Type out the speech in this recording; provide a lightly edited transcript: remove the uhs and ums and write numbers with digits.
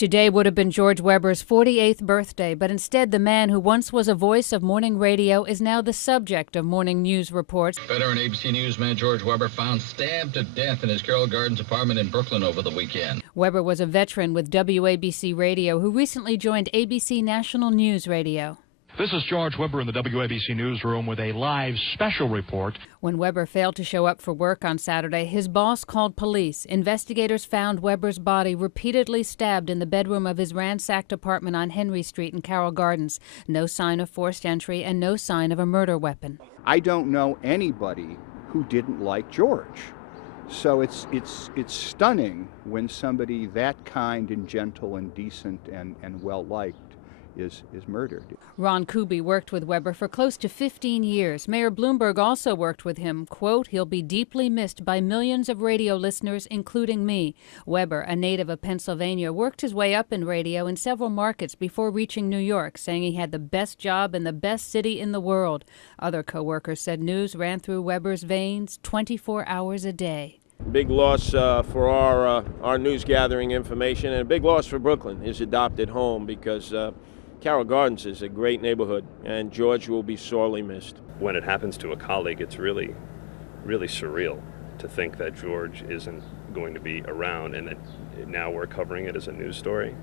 Today would have been George Weber's 48th birthday, but instead the man who once was a voice of morning radio is now the subject of morning news reports. Veteran ABC newsman George Weber found stabbed to death in his Carroll Gardens apartment in Brooklyn over the weekend. Weber was a veteran with WABC Radio who recently joined ABC National News Radio. This is George Weber in the WABC newsroom with a live special report. When Weber failed to show up for work on Saturday, his boss called police. Investigators found Weber's body repeatedly stabbed in the bedroom of his ransacked apartment on Henry Street in Carroll Gardens. No sign of forced entry and no sign of a murder weapon. I don't know anybody who didn't like George. So it's stunning when somebody that kind and gentle and decent and well-liked is murdered. Ron Kuby worked with Weber for close to 15 years. Mayor Bloomberg also worked with him. Quote, "He'll be deeply missed by millions of radio listeners, including me." Weber, a native of Pennsylvania, worked his way up in radio in several markets before reaching New York, saying he had the best job in the best city in the world. Other co-workers said news ran through Weber's veins 24 hours a day. Big loss for our news gathering information, and a big loss for Brooklyn, his adopted home, because Carroll Gardens is a great neighborhood, and George will be sorely missed. When it happens to a colleague, it's really, really surreal to think that George isn't going to be around and that now we're covering it as a news story.